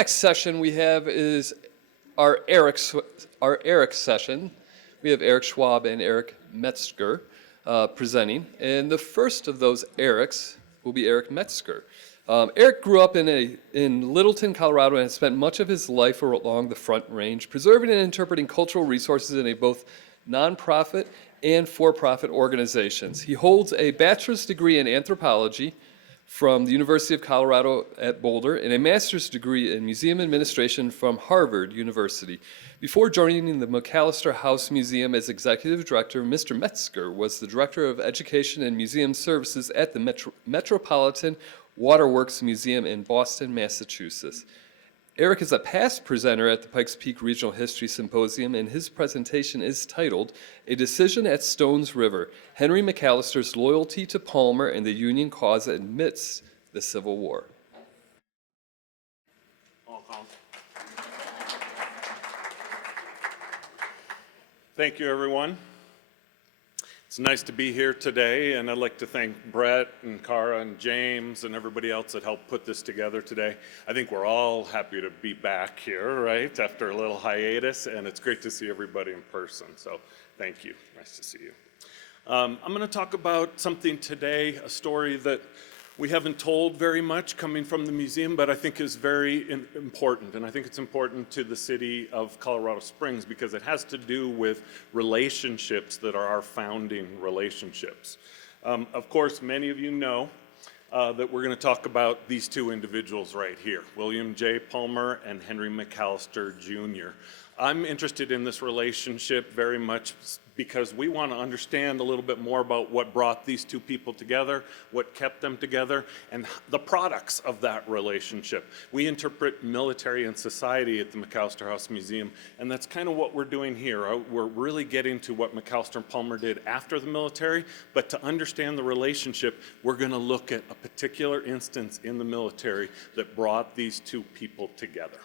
next session we have is our Eric session. We have Eric Schwab and Eric Metzger presenting. And the first of those Erics will be Eric Metzger. Eric grew up in Littleton, Colorado, and has spent much of his life along the Front Range, preserving and interpreting cultural resources in both nonprofit and for-profit organizations. He holds a bachelor's degree in anthropology from the University of Colorado at Boulder and a master's degree in museum administration from Harvard University. Before joining the McAllister House Museum as executive director, Mr. Metzger was the director of education and museum services at the Metropolitan Waterworks Museum in Boston, Massachusetts. Eric is a past presenter at the Pikes Peak Regional History Symposium, and his presentation is titled, A Decision at Stones River, Henry McAllister's Loyalty to Palmer and the Union Cause Amidst the Civil War. Thank you, everyone. It's nice to be here today, and I'd like to thank Brett and Cara and James and everybody else that helped put this together today. I think we're all happy to be back here, right, after a little hiatus, and it's great to see everybody in person, so thank you. Nice to see you. I'm going to talk about something today, a story that we haven't told very much coming from the museum, but I think is very important. And I think it's important to the city of Colorado Springs because it has to do with relationships that are our founding relationships. Of course, many of you know that we're going to talk about these two individuals right here, William J. Palmer and Henry McAllister Jr. I'm interested in this relationship very much because we want to understand a little bit more about what brought these two people together, what kept them together, and the products of that relationship. We interpret military and society at the McAllister House Museum, and that's kind of what we're doing here. We're really getting to what McAllister and Palmer did after the military, but to understand the relationship, we're going to look at a particular instance in the military that brought these two people together.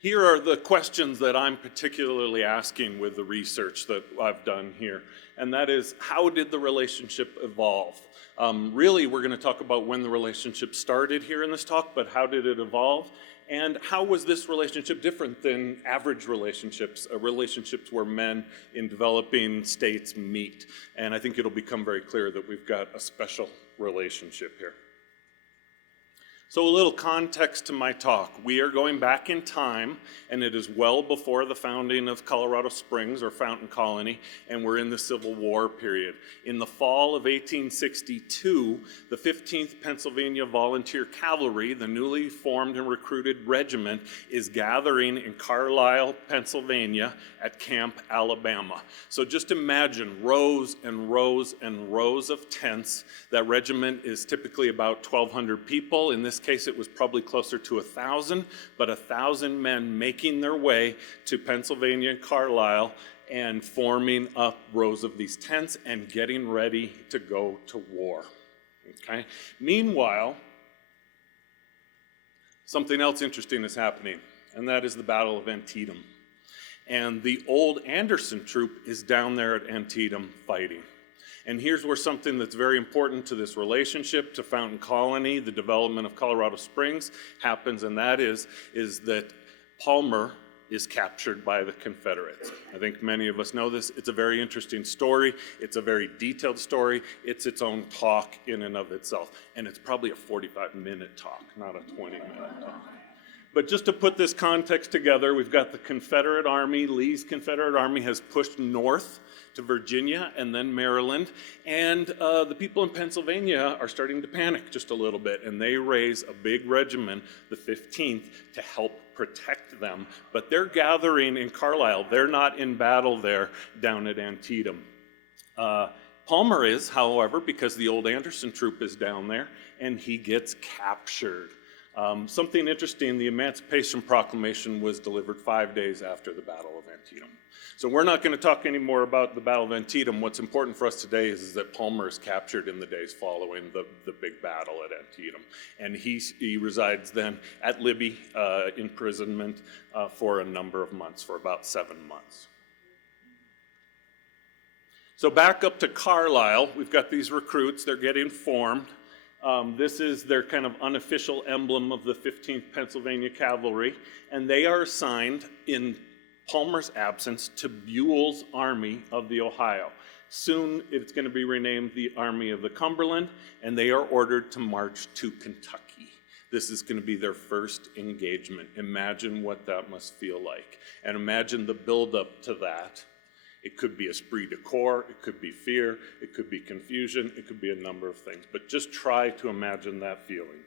Here are the questions that I'm particularly asking with the research that I've done here, and that is, how did the relationship evolve? Really, we're going to talk about when the relationship started here in this talk, but how did it evolve? And how was this relationship different than average relationships, relationships where men in developing states meet? And I think it'll become very clear that we've got a special relationship here. So a little context to my talk. We are going back in time, and it is well before the founding of Colorado Springs or Fountain Colony, and we're in the Civil War period. In the fall of 1862, the 15th Pennsylvania Volunteer Cavalry, the newly formed and recruited regiment, is gathering in Carlisle, Pennsylvania at Camp Alabama. So just imagine rows and rows and rows of tents. That regiment is typically about 1,200 people. In this case, it was probably closer to 1,000, but 1,000 men making their way to Pennsylvania and Carlisle and forming up rows of these tents and getting ready to go to war. Okay. Meanwhile, something else interesting is happening, and that is the Battle of Antietam. And the old Anderson troop is down there at Antietam fighting. And here's where something that's very important to this relationship, to Fountain Colony, the development of Colorado Springs, happens, and that is that Palmer is captured by the Confederates. I think many of us know this. It's a very interesting story. It's a very detailed story. It's its own talk in and of itself. And it's probably a 45-minute talk, not a 20-minute talk. But just to put this context together, we've got the Confederate Army. Lee's Confederate Army has pushed north to Virginia and then Maryland, and the people in Pennsylvania are starting to panic just a little bit, and they raise a big regiment, the 15th, to help protect them. But they're gathering in Carlisle. They're not in battle there down at Antietam. Palmer is, however, because the old Anderson troop is down there, and he gets captured. Something interesting, the Emancipation Proclamation was delivered 5 days after the Battle of Antietam. So we're not going to talk anymore about the Battle of Antietam. What's important for us today is that Palmer is captured in the days following the big battle at Antietam. And he resides then at Libby imprisonment for a number of months, for about 7 months. So back up to Carlisle, we've got these recruits, they're getting formed. This is their kind of unofficial emblem of the 15th Pennsylvania Cavalry, and they are assigned in Palmer's absence to Buell's Army of the Ohio. Soon it's going to be renamed the Army of the Cumberland, and they are ordered to march to Kentucky. This is going to be their first engagement. Imagine what that must feel like, and imagine the buildup to that. It could be esprit de corps, it could be fear, it could be confusion, it could be a number of things, but just try to imagine that feeling.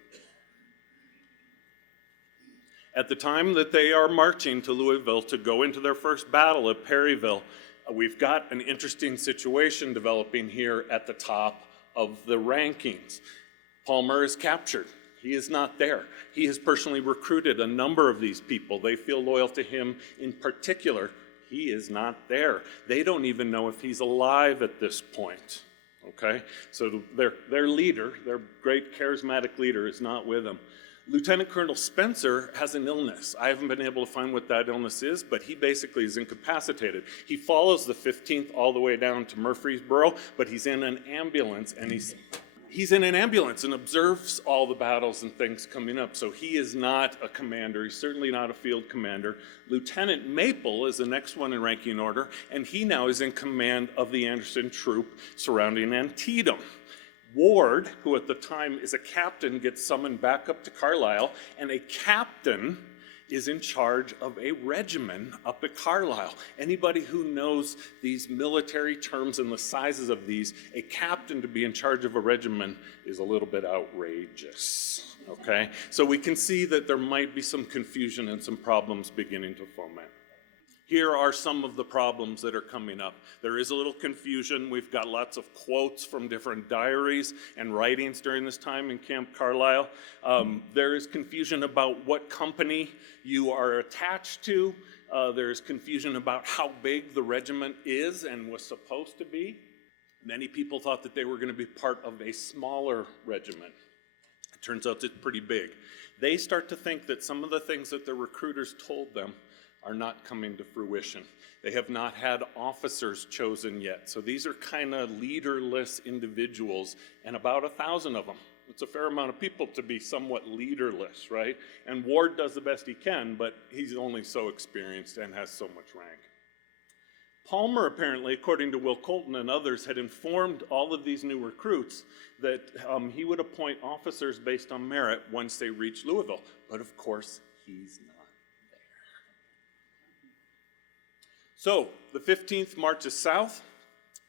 At the time that they are marching to Louisville to go into their first battle at Perryville, we've got an interesting situation developing here at the top of the rankings. Palmer is captured. He is not there. He has personally recruited a number of these people. They feel loyal to him in particular. He is not there. They don't even know if he's alive at this point, okay? So their leader, their great charismatic leader, is not with them. Lieutenant Colonel Spencer has an illness. I haven't been able to find what that illness is, but he basically is incapacitated. He follows the 15th all the way down to Murfreesboro, but he's in an ambulance, and he's in an ambulance and observes all the battles and things coming up. So he is not a commander. He's certainly not a field commander. Lieutenant Maple is the next one in ranking order, and he now is in command of the Anderson troop surrounding Antietam. Ward, who at the time is a captain, gets summoned back up to Carlisle, and a captain is in charge of a regiment up at Carlisle. Anybody who knows these military terms and the sizes of these, a captain to be in charge of a regiment is a little bit outrageous, okay? So we can see that there might be some confusion and some problems beginning to foment. Here are some of the problems that are coming up. There is a little confusion. We've got lots of quotes from different diaries and writings during this time in Camp Carlisle. There is confusion about what company you are attached to. There is confusion about how big the regiment is and was supposed to be. Many people thought that they were going to be part of a smaller regiment. It turns out it's pretty big. They start to think that some of the things that the recruiters told them are not coming to fruition. They have not had officers chosen yet. So these are kind of leaderless individuals, and about 1,000 of them. It's a fair amount of people to be somewhat leaderless, right? And Ward does the best he can, but he's only so experienced and has so much rank. Palmer apparently, according to Will Colton and others, had informed all of these new recruits that he would appoint officers based on merit once they reached Louisville. But of course, he's not. So the 15th marches south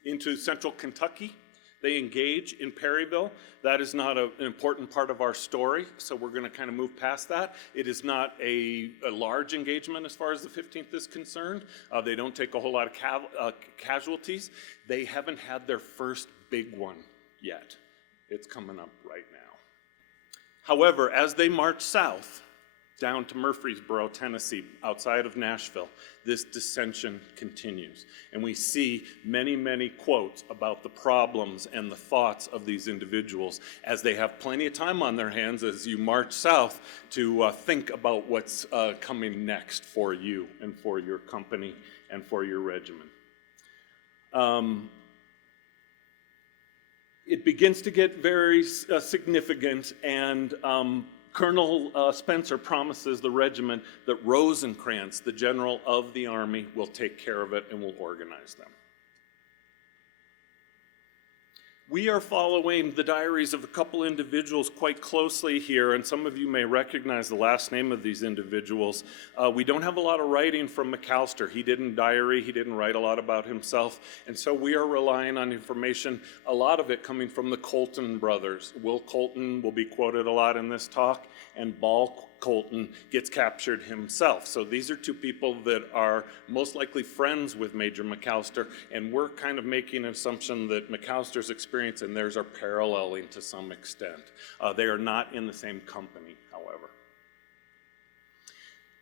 into central Kentucky. They engage in Perryville. That is not an important part of our story, so we're going to kind of move past that. It is not a large engagement as far as the 15th is concerned. They don't take a whole lot of casualties. They haven't had their first big one yet. It's coming up right now. However, as they march south, down to Murfreesboro, Tennessee, outside of Nashville, this dissension continues. And we see many, many quotes about the problems and the thoughts of these individuals as they have plenty of time on their hands as you march south to think about what's coming next for you and for your company and for your regiment. It begins to get very significant, and Colonel Spencer promises the regiment that Rosecrans, the general of the army, will take care of it and will organize them. We are following the diaries of a couple individuals quite closely here, and some of you may recognize the last name of these individuals. We don't have a lot of writing from McAllister. He didn't diary, he didn't write a lot about himself, and so we are relying on information, a lot of it coming from the Colton brothers. Will Colton will be quoted a lot in this talk, and Ball Colton gets captured himself. So these are two people that are most likely friends with Major McAllister, and we're kind of making an assumption that McAllister's experience and theirs are paralleling to some extent. They are not in the same company, however.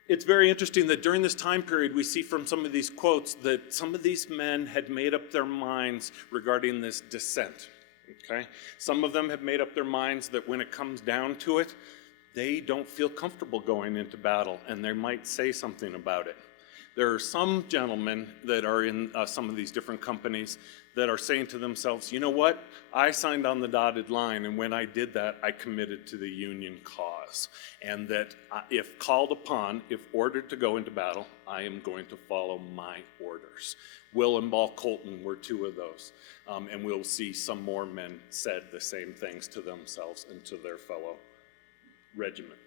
It's very interesting that during this time period, we see from some of these quotes that some of these men had made up their minds regarding this dissent, okay? Some of them have made up their minds that when it comes down to it, they don't feel comfortable going into battle, and they might say something about it. There are some gentlemen that are in some of these different companies that are saying to themselves, you know what, I signed on the dotted line, and when I did that, I committed to the Union cause. And that if called upon, if ordered to go into battle, I am going to follow my orders. Will and Ball Colton were two of those. And we'll see some more men said the same things to themselves and to their fellow regiment.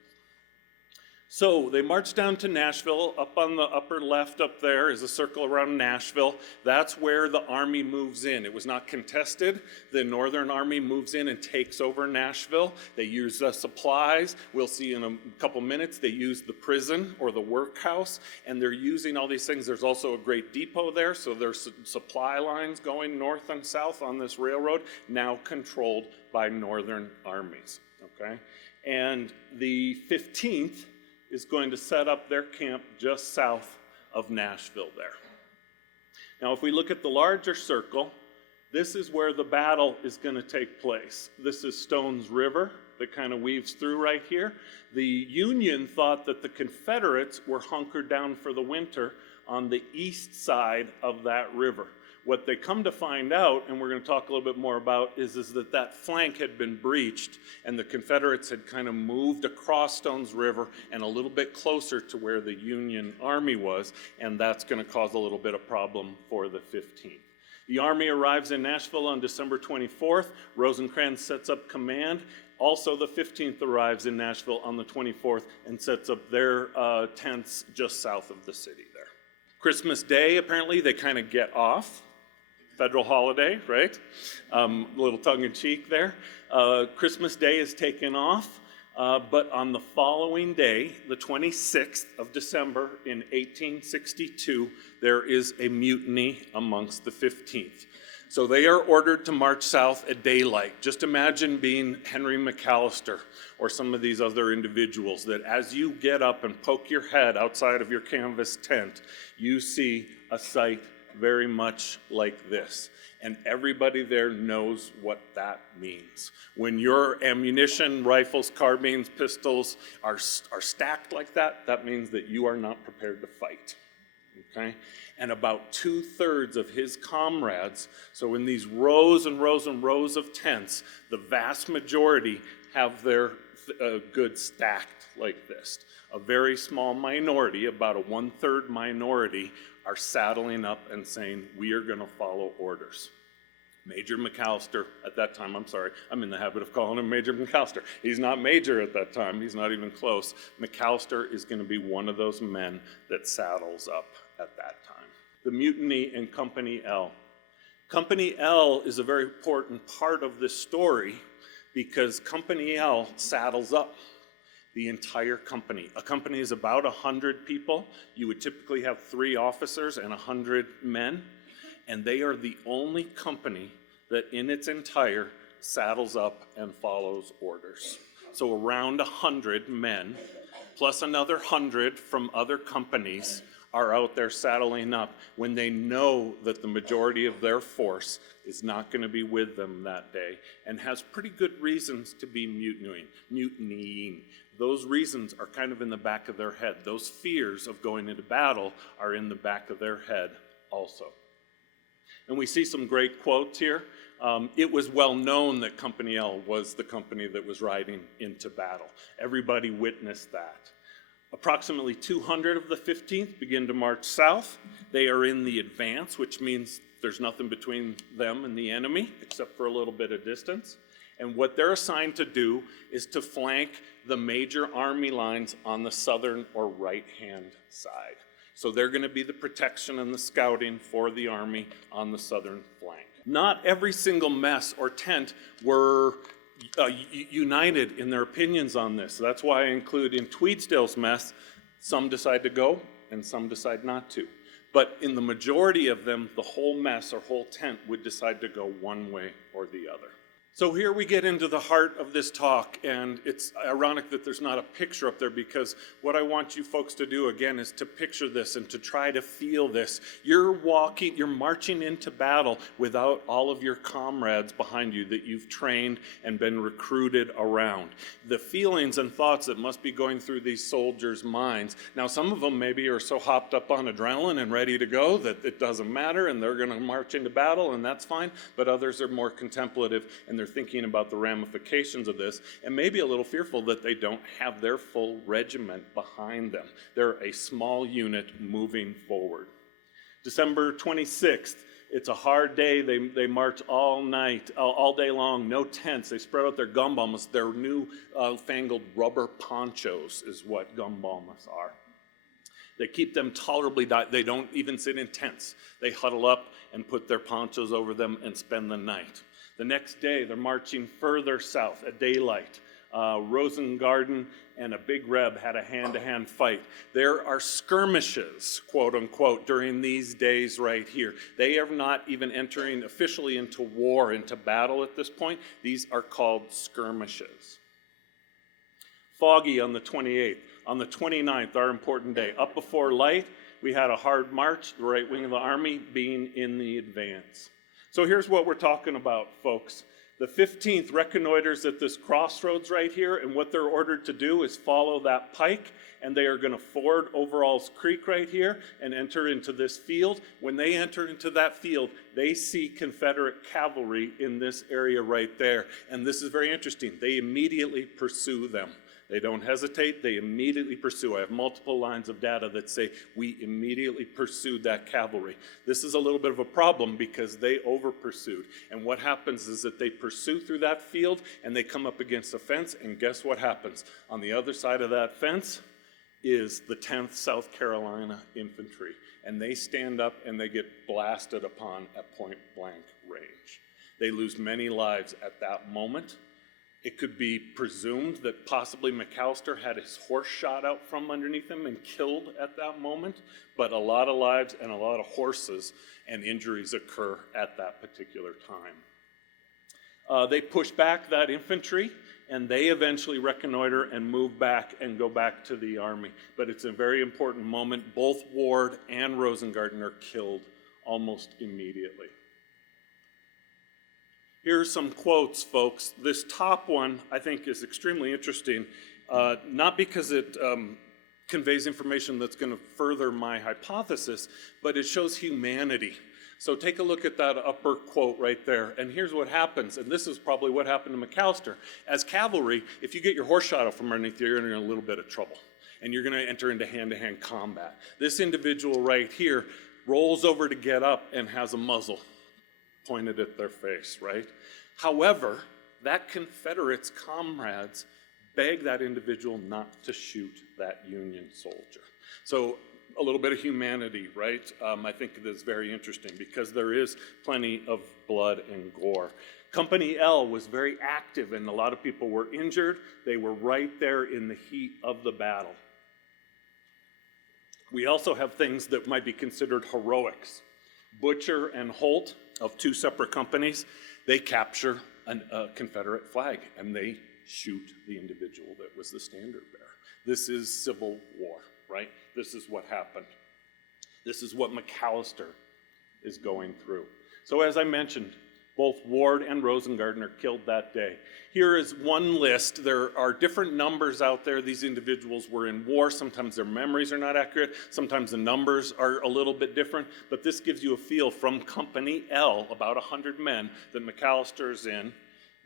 So they marched down to Nashville. Up on the upper left up there is a circle around Nashville. That's where the army moves in. It was not contested. The Northern Army moves in and takes over Nashville. They use supplies. We'll see in a couple minutes they use the prison or the workhouse, and they're using all these things. There's also a great depot there, so there's supply lines going north and south on this railroad, now controlled by Northern armies, okay? And the 15th is going to set up their camp just south of Nashville there. Now, if we look at the larger circle, this is where the battle is going to take place. This is Stone's River that kind of weaves through right here. The Union thought that the Confederates were hunkered down for the winter on the east side of that river. What they come to find out, and we're going to talk a little bit more about, is that that flank had been breached, and the Confederates had kind of moved across Stones River and a little bit closer to where the Union Army was, and that's going to cause a little bit of problem for the 15th. The Army arrives in Nashville on December 24th. Rosecrans sets up command. Also, the 15th arrives in Nashville on the 24th and sets up their tents just south of the city there. Christmas Day, apparently, they kind of get off. Federal holiday, right? A little tongue-in-cheek there. Christmas Day is taken off, but on the following day, the 26th of December in 1862, there is a mutiny amongst the 15th. So they are ordered to march south at daylight. Just imagine being Henry McAllister or some of these other individuals that as you get up and poke your head outside of your canvas tent, you see a sight very much like this. And everybody there knows what that means. When your ammunition, rifles, carbines, pistols are stacked like that, that means that you are not prepared to fight. Okay? And about 2/3 of his comrades, so in these rows and rows and rows of tents, the vast majority have their goods stacked like this. A very small minority, about a 1/3 minority, are saddling up and saying, we are going to follow orders. Major McAllister, at that time, I'm in the habit of calling him Major McAllister. He's not Major at that time, he's not even close. McAllister is going to be one of those men that saddles up at that time. The Mutiny and Company L. Company L is a very important part of this story because Company L saddles up the entire company. A company is about 100 people. You would typically have 3 officers and 100 men, and they are the only company that in its entire saddles up and follows orders. So around 100 men, plus another 100 from other companies, are out there saddling up when they know that the majority of their force is not going to be with them that day and has pretty good reasons to be mutinying. Those reasons are kind of in the back of their head. Those fears of going into battle are in the back of their head also. And we see some great quotes here. It was well known that Company L was the company that was riding into battle. Everybody witnessed that. Approximately 200 of the 15th begin to march south. They are in the advance, which means there's nothing between them and the enemy except for a little bit of distance. And what they're assigned to do is to flank the major army lines on the southern or right-hand side. So they're going to be the protection and the scouting for the army on the southern flank. Not every single mess or tent were united in their opinions on this. That's why I include in Tweedsdale's mess, some decide to go and some decide not to. But in the majority of them, the whole mess or whole tent would decide to go one way or the other. So here we get into the heart of this talk, and it's ironic that there's not a picture up there, because what I want you folks to do again is to picture this and to try to feel this. You're marching into battle without all of your comrades behind you that you've trained and been recruited around. The feelings and thoughts that must be going through these soldiers' minds. Now, some of them maybe are so hopped up on adrenaline and ready to go that it doesn't matter, and they're going to march into battle, and that's fine, but others are more contemplative, and they're thinking about the ramifications of this, and maybe a little fearful that they don't have their full regiment behind them. They're a small unit moving forward. December 26th, it's a hard day. They march all night, all day long, no tents. They spread out their gumbalmas. Their new fangled rubber ponchos is what gumbalmas are. They keep them tolerably, they don't even sit in tents. They huddle up and put their ponchos over them and spend the night. The next day, they're marching further south at daylight. Rosengarten and a big Reb had a hand-to-hand fight. There are skirmishes, quote unquote, during these days right here. They are not even entering officially into war, into battle at this point. These are called skirmishes. Foggy on the 28th. On the 29th, our important day, up before light, we had a hard march, the right wing of the army being in the advance. So here's what we're talking about, folks. The 15th reconnoiters at this crossroads right here, and what they're ordered to do is follow that pike, and they are going to ford Overalls Creek right here and enter into this field. When they enter into that field, they see Confederate cavalry in this area right there. And this is very interesting. They immediately pursue them. They don't hesitate, they immediately pursue. I have multiple lines of data that say we immediately pursued that cavalry. This is a little bit of a problem because they over-pursued. And what happens is that they pursue through that field and they come up against a fence, and guess what happens? On the other side of that fence is the 10th South Carolina Infantry. And they stand up and they get blasted upon at point blank range. They lose many lives at that moment. It could be presumed that possibly McAllister had his horse shot out from underneath him and killed at that moment, but a lot of lives and a lot of horses and injuries occur at that particular time. They push back that infantry, and they eventually reconnoiter and move back and go back to the army. But it's a very important moment. Both Ward and Rosengarten are killed almost immediately. Here are some quotes, folks. This top one, I think, is extremely interesting, not because it conveys information that's going to further my hypothesis, but it shows humanity. So take a look at that upper quote right there, and here's what happens, and this is probably what happened to McAllister. As cavalry, if you get your horse shot out from underneath you, you're in a little bit of trouble, and you're going to enter into hand-to-hand combat. This individual right here rolls over to get up and has a muzzle pointed at their face, right? However, that Confederate's comrades beg that individual not to shoot that Union soldier. So a little bit of humanity, right? I think it is very interesting because there is plenty of blood and gore. Company L was very active and a lot of people were injured. They were right there in the heat of the battle. We also have things that might be considered heroics. Butcher and Holt, of two separate companies, they capture a Confederate flag and they shoot the individual that was the standard bearer. This is Civil War, right? This is what happened. This is what McAllister is going through. So as I mentioned, both Ward and Rosengarten are killed that day. Here is one list. There are different numbers out there. These individuals were in war. Sometimes their memories are not accurate. Sometimes the numbers are a little bit different. But this gives you a feel from Company L, about 100 men that McAllister's in,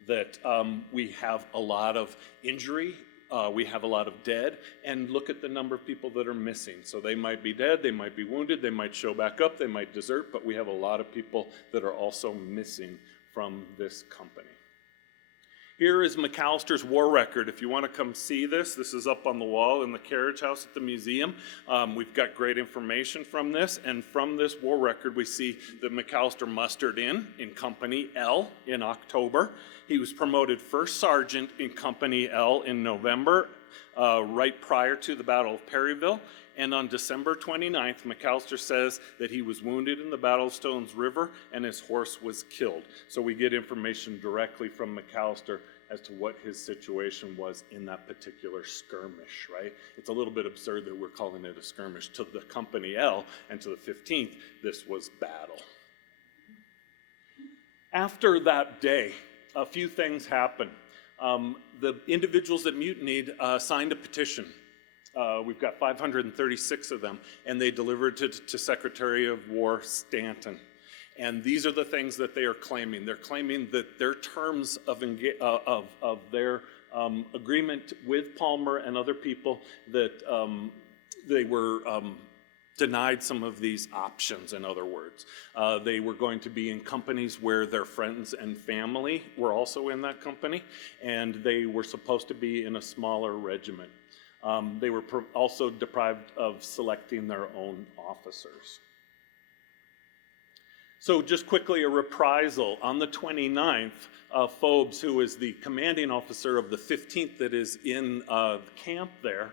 that we have a lot of injury. We have a lot of dead, and look at the number of people that are missing. So they might be dead, they might be wounded, they might show back up, they might desert, but we have a lot of people that are also missing from this company. Here is McAllister's war record. If you want to come see this, this is up on the wall in the carriage house at the museum. We've got great information from this, and from this war record we see that McAllister mustered in Company L in October. He was promoted first sergeant in Company L in November, right prior to the Battle of Perryville, And on December 29th, McAllister says that he was wounded in the Battle of Stones River and his horse was killed. So we get information directly from McAllister as to what his situation was in that particular skirmish, right? It's a little bit absurd that we're calling it a skirmish. To the Company L and to the 15th, this was battle. After that day, a few things happened. The individuals that mutinied signed a petition. We've got 536 of them, and they delivered to Secretary of War Stanton. And these are the things that they are claiming. They're claiming that their terms of their agreement with Palmer and other people, that they were denied some of these options, in other words. They were going to be in companies where their friends and family were also in that company, and they were supposed to be in a smaller regiment. They were also deprived of selecting their own officers. So just quickly, a reprisal. On the 29th, Phobes, who is the commanding officer of the 15th that is in camp there,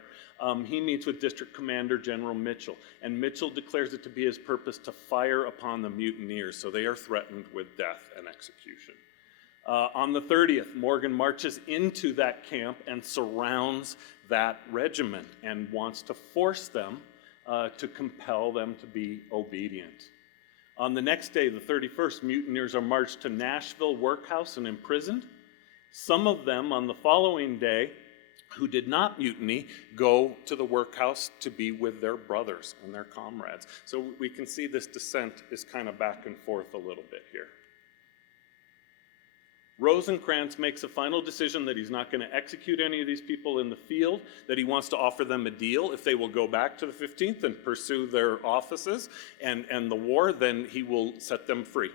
he meets with District Commander General Mitchell, and Mitchell declares it to be his purpose to fire upon the mutineers, so they are threatened with death and execution. On the 30th, Morgan marches into that camp and surrounds that regiment and wants to force them to compel them to be obedient. On the next day, the 31st, mutineers are marched to Nashville workhouse and imprisoned. Some of them on the following day, who did not mutiny, go to the workhouse to be with their brothers and their comrades. So we can see this descent is kind of back and forth a little bit here. Rosecrans makes a final decision that he's not going to execute any of these people in the field, that he wants to offer them a deal. If they will go back to the 15th and pursue their offices and the war, then he will set them free.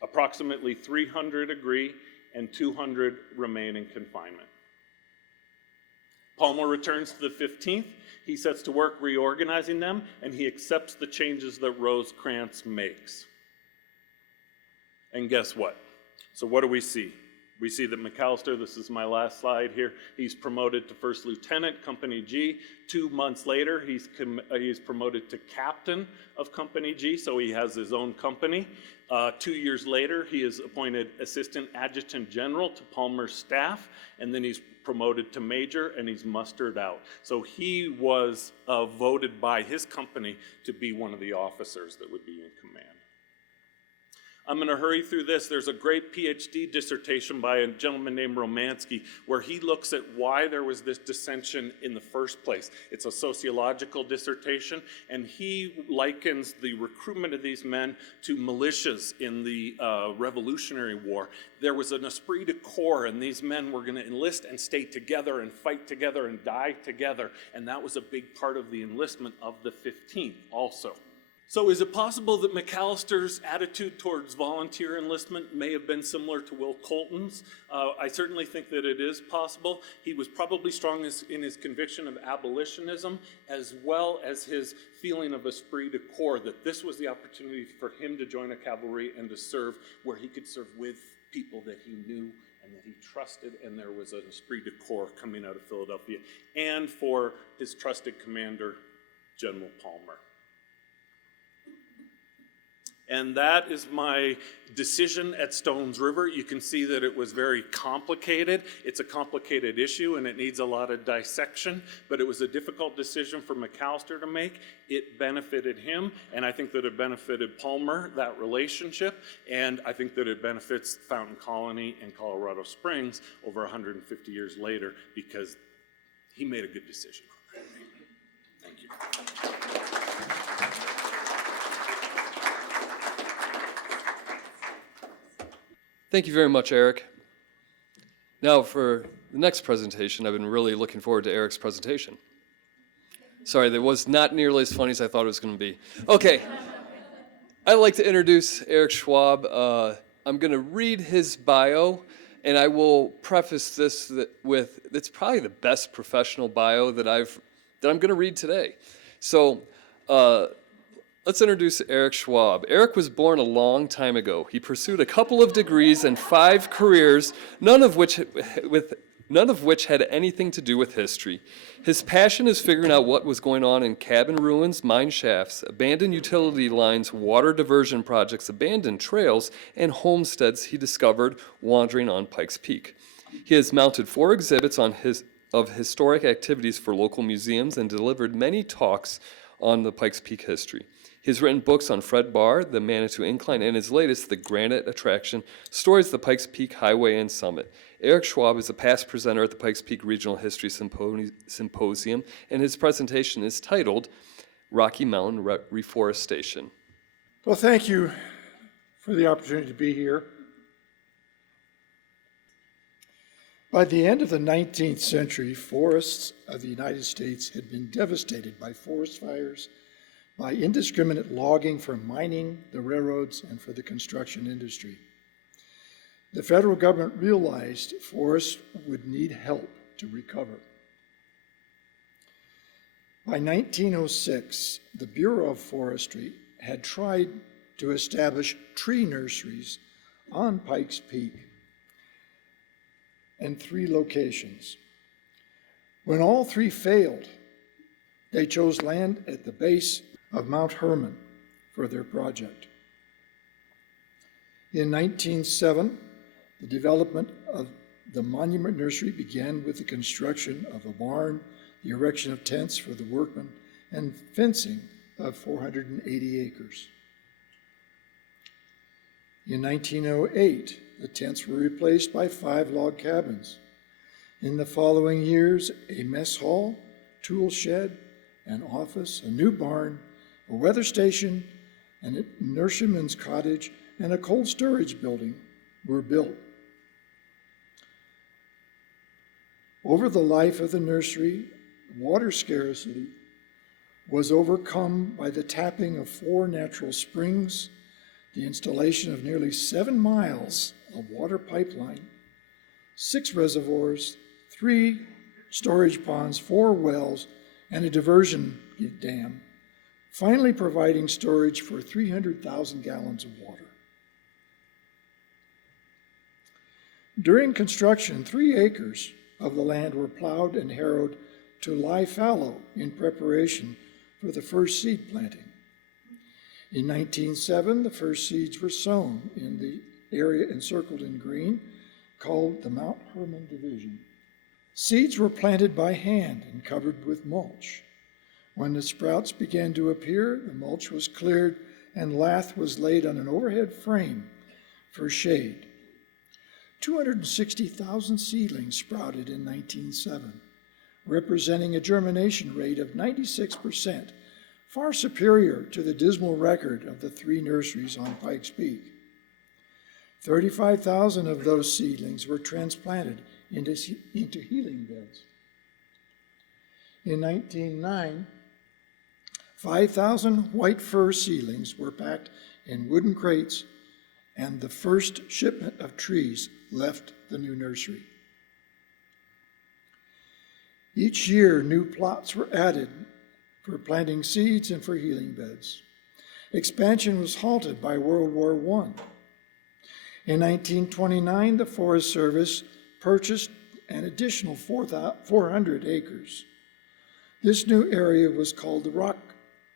Approximately 300 agree and 200 remain in confinement. Palmer returns to the 15th. He sets to work reorganizing them, and he accepts the changes that Rosecrans makes. And guess what? So what do we see? We see that McAllister, this is my last slide here, he's promoted to First Lieutenant, Company G. 2 months later, he's promoted to Captain of Company G, so he has his own company. 2 years later, he is appointed Assistant Adjutant General to Palmer's staff, and then he's promoted to Major, and he's mustered out. So he was voted by his company to be one of the officers that would be in command. I'm going to hurry through this. There's a great PhD dissertation by a gentleman named Romansky where he looks at why there was this dissension in the first place. It's a sociological dissertation, and he likens the recruitment of these men to militias in the Revolutionary War. There was an esprit de corps, and these men were going to enlist and stay together and fight together and die together, and that was a big part of the enlistment of the 15th also. So is it possible that McAllister's attitude towards volunteer enlistment may have been similar to Will Colton's? I certainly think that it is possible. He was probably strong in his conviction of abolitionism, as well as his feeling of esprit de corps, that this was the opportunity for him to join a cavalry and to serve where he could serve with people that he knew and that he trusted, and there was an esprit de corps coming out of Philadelphia, and for his trusted commander, General Palmer. And that is my decision at Stones River. You can see that it was very complicated. It's a complicated issue and it needs a lot of dissection, but it was a difficult decision for McAllister to make. It benefited him, and I think that it benefited Palmer, that relationship, and I think that it benefits Fountain Colony and Colorado Springs over 150 years later because he made a good decision on that. Thank you. Thank you very much, Eric. Now for the next presentation, I've been really looking forward to Eric's presentation. Sorry, that was not nearly as funny as I thought it was going to be. Okay, I'd like to introduce Eric Schwab. I'm going to read his bio, and I will preface this with, it's probably the best professional bio that I'm going to read today. So, let's introduce Eric Schwab. Eric was born a long time ago. He pursued a couple of degrees and 5 careers, none of which none of which had anything to do with history. His passion is figuring out what was going on in cabin ruins, mine shafts, abandoned utility lines, water diversion projects, abandoned trails, and homesteads he discovered wandering on Pikes Peak. He has mounted 4 exhibits of historic activities for local museums and delivered many talks on the Pikes Peak history. He has written books on Fred Barr, the Manitou Incline, and his latest, The Granite Attraction, Stories of the Pikes Peak Highway and Summit. Eric Schwab is a past presenter at the Pikes Peak Regional History Symposium, and his presentation is titled Rocky Mountain Reforestation. Well, thank you for the opportunity to be here. By the end of the 19th century, forests of the United States had been devastated by forest fires, by indiscriminate logging for mining, the railroads, and for the construction industry. The federal government realized forests would need help to recover. By 1906, the Bureau of Forestry had tried to establish tree nurseries on Pikes Peak in 3 locations. When all 3 failed, they chose land at the base of Mount Hermon for their project. In 1907, the development of the Monument Nursery began with the construction of a barn, the erection of tents for the workmen, and fencing of 480 acres. In 1908, the tents were replaced by 5 log cabins. In the following years, a mess hall, tool shed, an office, a new barn, a weather station, and a nurseryman's cottage, and a cold storage building were built. Over the life of the nursery, water scarcity was overcome by the tapping of 4 natural springs, the installation of nearly 7 miles of water pipeline, 6 reservoirs, 3 storage ponds, 4 wells, and a diversion dam, finally providing storage for 300,000 gallons of water. During construction, 3 acres of the land were plowed and harrowed to lie fallow in preparation for the first seed planting. In 1907, the first seeds were sown in the area encircled in green, called the Mount Hermon Division. Seeds were planted by hand and covered with mulch. When the sprouts began to appear, the mulch was cleared and lath was laid on an overhead frame for shade. 260,000 seedlings sprouted in 1907, representing a germination rate of 96%, far superior to the dismal record of the 3 nurseries on Pikes Peak. 35,000 of those seedlings were transplanted into healing beds. In 1909, 5,000 white fir seedlings were packed in wooden crates, and the first shipment of trees left the new nursery. Each year, new plots were added for planting seeds and for healing beds. Expansion was halted by World War I. In 1929, the Forest Service purchased an additional 400 acres. This new area was called the Rock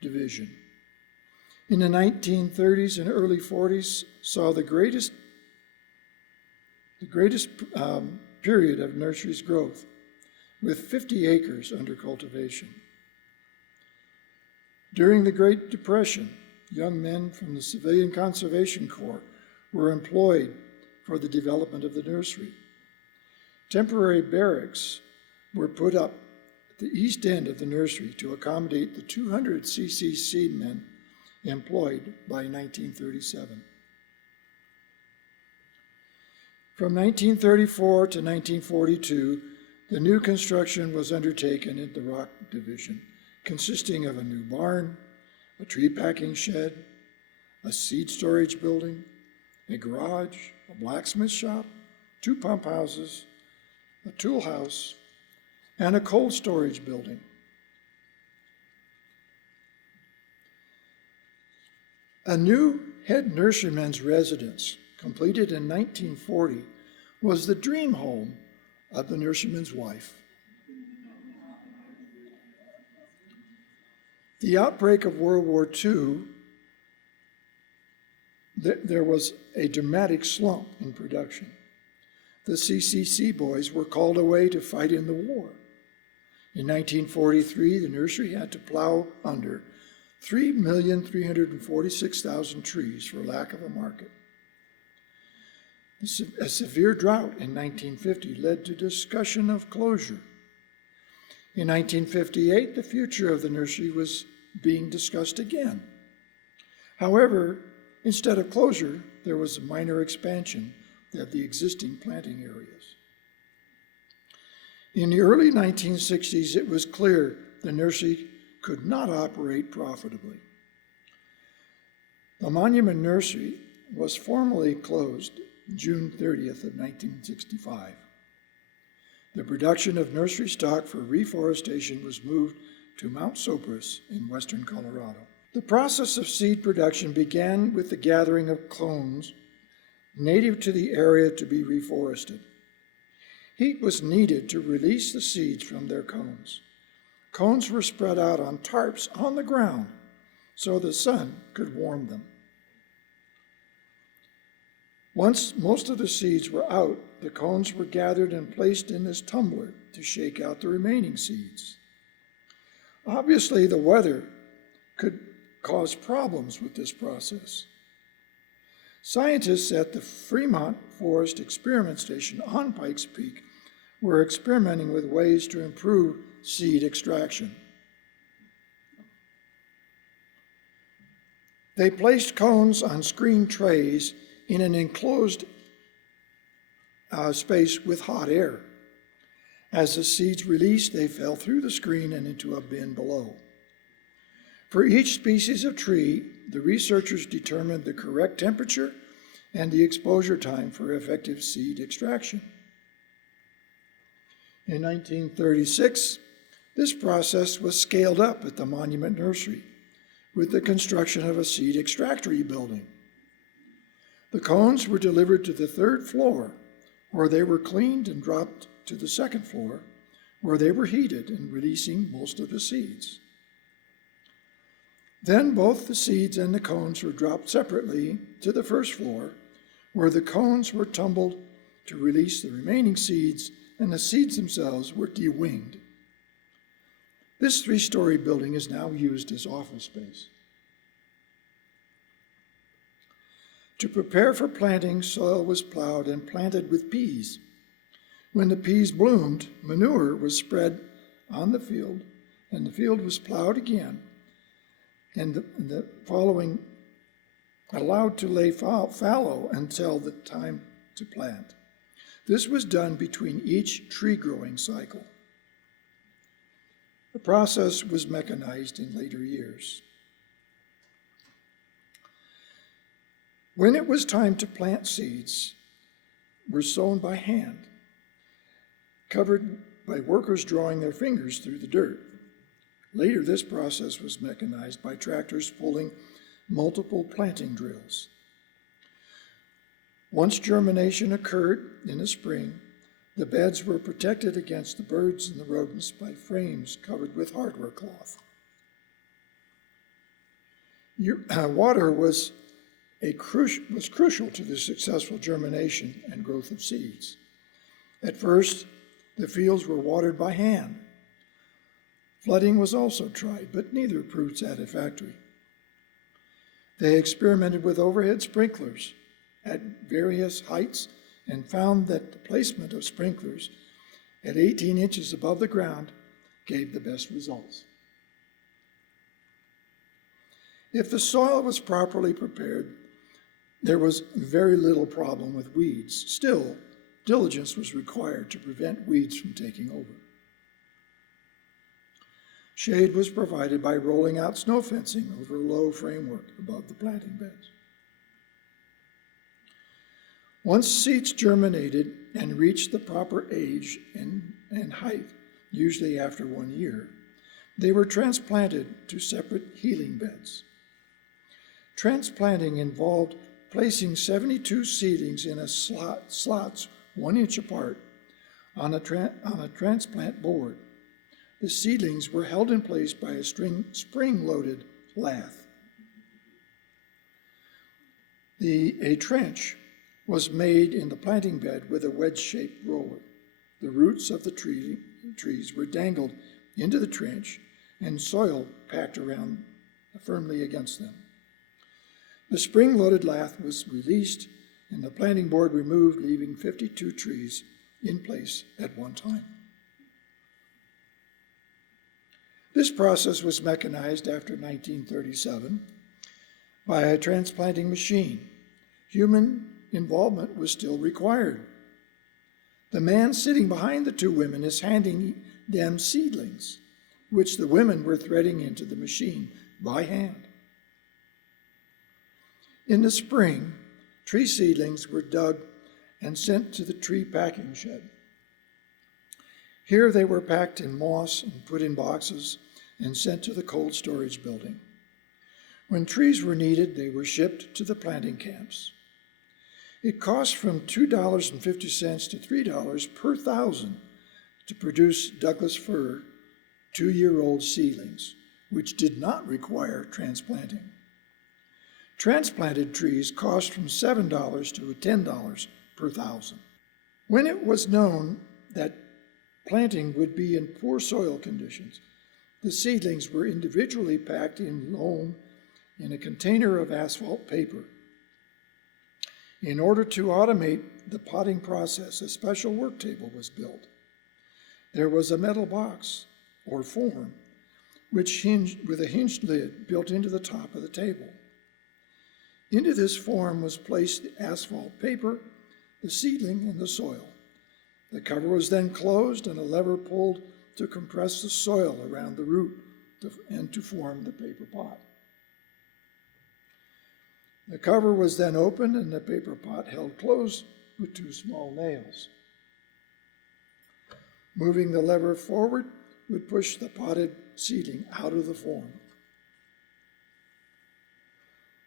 Division. In the 1930s and early 40s saw the greatest period of nursery's growth, with 50 acres under cultivation. During the Great Depression, young men from the Civilian Conservation Corps were employed for the development of the nursery. Temporary barracks were put up at the east end of the nursery to accommodate the 200 CC seedmen employed by 1937. From 1934 to 1942, the new construction was undertaken in the Rock Division, consisting of a new barn, a tree packing shed, a seed storage building, a garage, a blacksmith shop, 2 pump houses, a tool house, and a cold storage building. A new head nurseryman's residence, completed in 1940, was the dream home of the nurseryman's wife. The outbreak of World War II, there was a dramatic slump in production. The CCC boys were called away to fight in the war. In 1943, the nursery had to plow under 3,346,000 trees for lack of a market. A severe drought in 1950 led to discussion of closure. In 1958, the future of the nursery was being discussed again. However, instead of closure, there was a minor expansion of the existing planting areas. In the early 1960s, it was clear the nursery could not operate profitably. The Monument Nursery was formally closed June 30th of 1965. The production of nursery stock for reforestation was moved to Mount Sopris in western Colorado. The process of seed production began with the gathering of clones native to the area to be reforested. Heat was needed to release the seeds from their cones. Cones were spread out on tarps on the ground so the sun could warm them. Once most of the seeds were out, the cones were gathered and placed in this tumbler to shake out the remaining seeds. Obviously, the weather could cause problems with this process. Scientists at the Fremont Forest Experiment Station on Pikes Peak were experimenting with ways to improve seed extraction. They placed cones on screen trays in an enclosed space with hot air. As the seeds released, they fell through the screen and into a bin below. For each species of tree, the researchers determined the correct temperature and the exposure time for effective seed extraction. In 1936, this process was scaled up at the Monument Nursery with the construction of a seed extractory building. The cones were delivered to the third floor, where they were cleaned and dropped to the second floor, where they were heated and releasing most of the seeds. Then both the seeds and the cones were dropped separately to the first floor, where the cones were tumbled to release the remaining seeds, and the seeds themselves were de-winged. This three-story building is now used as office space. To prepare for planting, soil was plowed and planted with peas. When the peas bloomed, manure was spread on the field, and the field was plowed again, and the following allowed to lay fallow until the time to plant. This was done between each tree growing cycle. The process was mechanized in later years. When it was time to plant, seeds were sown by hand, covered by workers drawing their fingers through the dirt. Later, this process was mechanized by tractors pulling multiple planting drills. Once germination occurred in the spring, the beds were protected against the birds and the rodents by frames covered with hardware cloth. Water was crucial to the successful germination and growth of seeds. At first, the fields were watered by hand. Flooding was also tried, but neither proved satisfactory. They experimented with overhead sprinklers at various heights and found that the placement of sprinklers at 18 inches above the ground gave the best results. If the soil was properly prepared, there was very little problem with weeds. Still, diligence was required to prevent weeds from taking over. Shade was provided by rolling out snow fencing over a low framework above the planting beds. Once seeds germinated and reached the proper age and height, usually after 1 year, they were transplanted to separate healing beds. Transplanting involved placing 72 seedlings in slots 1 inch apart on a transplant board. The seedlings were held in place by a spring-loaded lath. A trench was made in the planting bed with a wedge-shaped roller. The roots of the trees were dangled into the trench and soil packed around firmly against them. The spring-loaded lath was released and the planting board removed, leaving 52 trees in place at one time. This process was mechanized after 1937 by a transplanting machine. Human involvement was still required. The man sitting behind the two women is handing them seedlings, which the women were threading into the machine by hand. In the spring, tree seedlings were dug and sent to the tree packing shed. Here they were packed in moss and put in boxes and sent to the cold storage building. When trees were needed, they were shipped to the planting camps. It cost from $2.50 to $3 per thousand to produce Douglas fir 2-year-old seedlings, which did not require transplanting. Transplanted trees cost from $7 to $10 per thousand. When it was known that planting would be in poor soil conditions, the seedlings were individually packed in loam in a container of asphalt paper. In order to automate the potting process, a special work table was built. There was a metal box, or form, which hinged with a hinged lid built into the top of the table. Into this form was placed the asphalt paper, the seedling, and the soil. The cover was then closed and a lever pulled to compress the soil around the root and to form the paper pot. The cover was then opened and the paper pot held closed with 2 small nails. Moving the lever forward would push the potted seedling out of the form.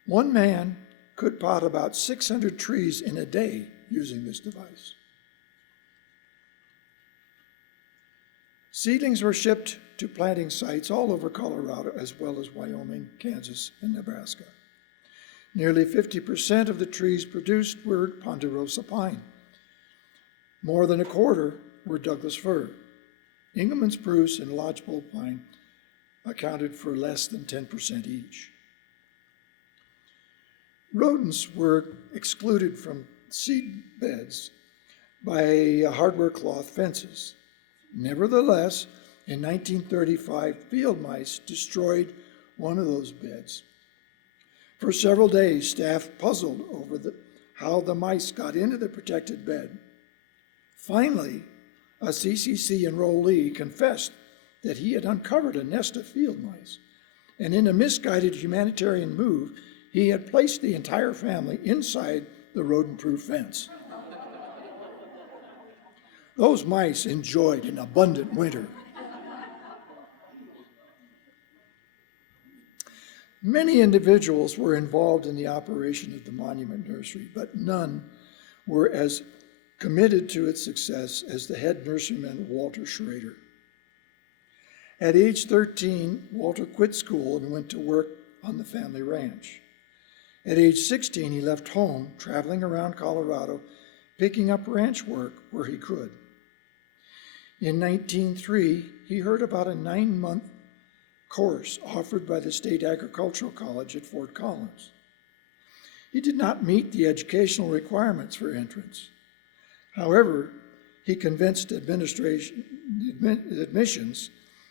One man could pot about 600 trees in a day using this device. Seedlings were shipped to planting sites all over Colorado, as well as Wyoming, Kansas, and Nebraska. Nearly 50% of the trees produced were ponderosa pine. More than a quarter were Douglas fir. Engelmann spruce and lodgepole pine accounted for less than 10% each. Rodents were excluded from seed beds by hardware cloth fences. Nevertheless, in 1935, field mice destroyed one of those beds. For several days, staff puzzled over how the mice got into the protected bed. Finally, a CCC enrollee confessed that he had uncovered a nest of field mice, and in a misguided humanitarian move, he had placed the entire family inside the rodent-proof fence. Those mice enjoyed an abundant winter. Many individuals were involved in the operation of the Monument Nursery, but none were as committed to its success as the head nurseryman, Walter Schrader. At age 13, Walter quit school and went to work on the family ranch. At age 16, he left home, traveling around Colorado, picking up ranch work where he could. In 1903, he heard about a 9-month course offered by the State Agricultural College at Fort Collins. He did not meet the educational requirements for entrance. However, he convinced admissions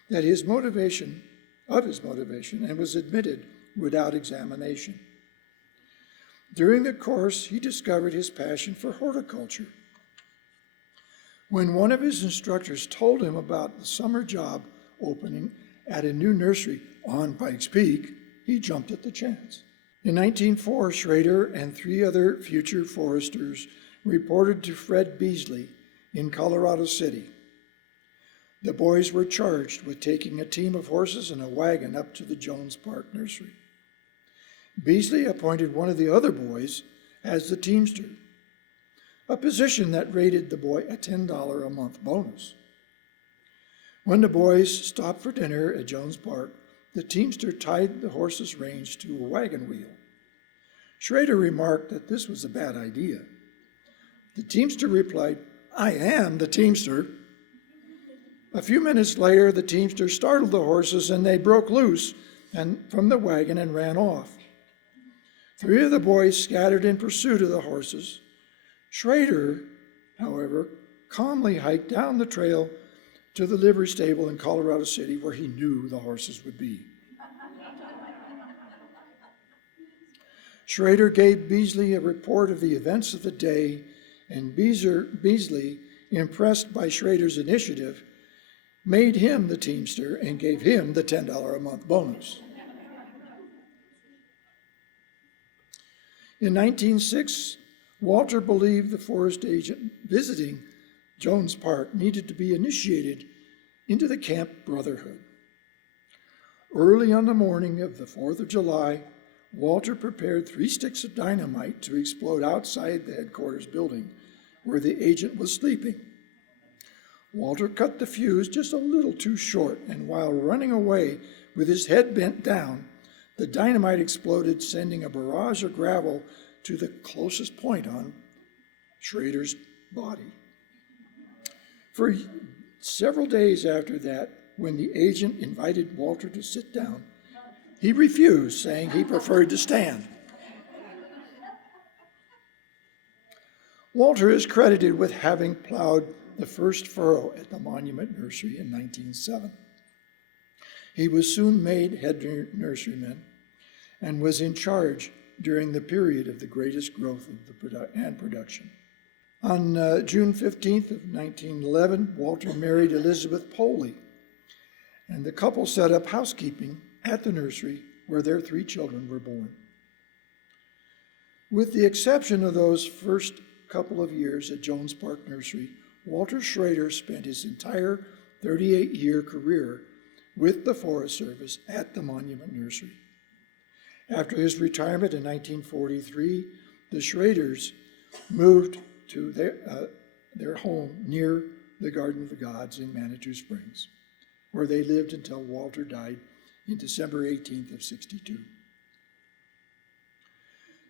that his motivation and was admitted without examination. During the course, he discovered his passion for horticulture. When one of his instructors told him about the summer job opening at a new nursery on Pikes Peak, he jumped at the chance. In 1904, Schrader and 3 other future foresters reported to Fred Beasley in Colorado City. The boys were charged with taking a team of horses and a wagon up to the Jones Park Nursery. Beasley appointed one of the other boys as the teamster. a position that rated the boy a $10 a month bonus. When the boys stopped for dinner at Jones Park, the teamster tied the horse's reins to a wagon wheel. Schrader remarked that this was a bad idea. The teamster replied, "I am the teamster." A few minutes later, the teamster startled the horses and they broke loose from the wagon and ran off. 3 of the boys scattered in pursuit of the horses. Schrader, however, calmly hiked down the trail to the livery stable in Colorado City where he knew the horses would be. Schrader gave Beasley a report of the events of the day, and Beasley, impressed by Schrader's initiative, made him the teamster and gave him the $10 a month bonus. In 1906, Walter believed the forest agent visiting Jones Park needed to be initiated into the camp brotherhood. Early on the morning of the 4th of July, Walter prepared 3 sticks of dynamite to explode outside the headquarters building where the agent was sleeping. Walter cut the fuse just a little too short, and while running away with his head bent down, the dynamite exploded, sending a barrage of gravel to the closest point on Schrader's body. For several days after that, when the agent invited Walter to sit down, he refused, saying he preferred to stand. Walter is credited with having plowed the first furrow at the Monument Nursery in 1907. He was soon made head nurseryman and was in charge during the period of the greatest growth of the production. On June 15th of 1911, Walter married Elizabeth Poley, and the couple set up housekeeping at the nursery where their 3 children were born. With the exception of those first couple of years at Jones Park Nursery, Walter Schrader spent his entire 38-year career with the Forest Service at the Monument Nursery. After his retirement in 1943, the Schraders moved to their home near the Garden of the Gods in Manitou Springs, where they lived until Walter died in December 18th of 62.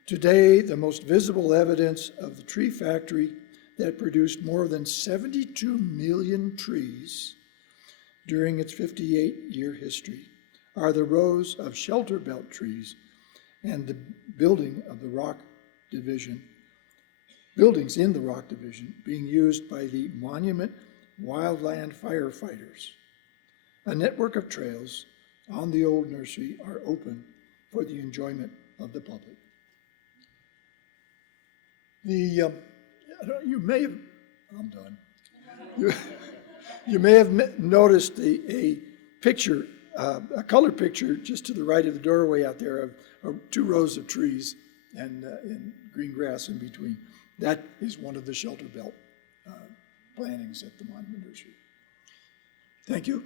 Today, the most visible evidence of the tree factory that produced more than 72 million trees during its 58-year history are the rows of shelter belt trees and the buildings in the Rock Division being used by the Monument Wildland Firefighters. A network of trails on the old nursery are open for the enjoyment of the public. You may have noticed a picture, a color picture just to the right of the doorway out there of 2 rows of trees and green grass in between. That is one of the shelter belt plantings at the Monument Nursery. Thank you.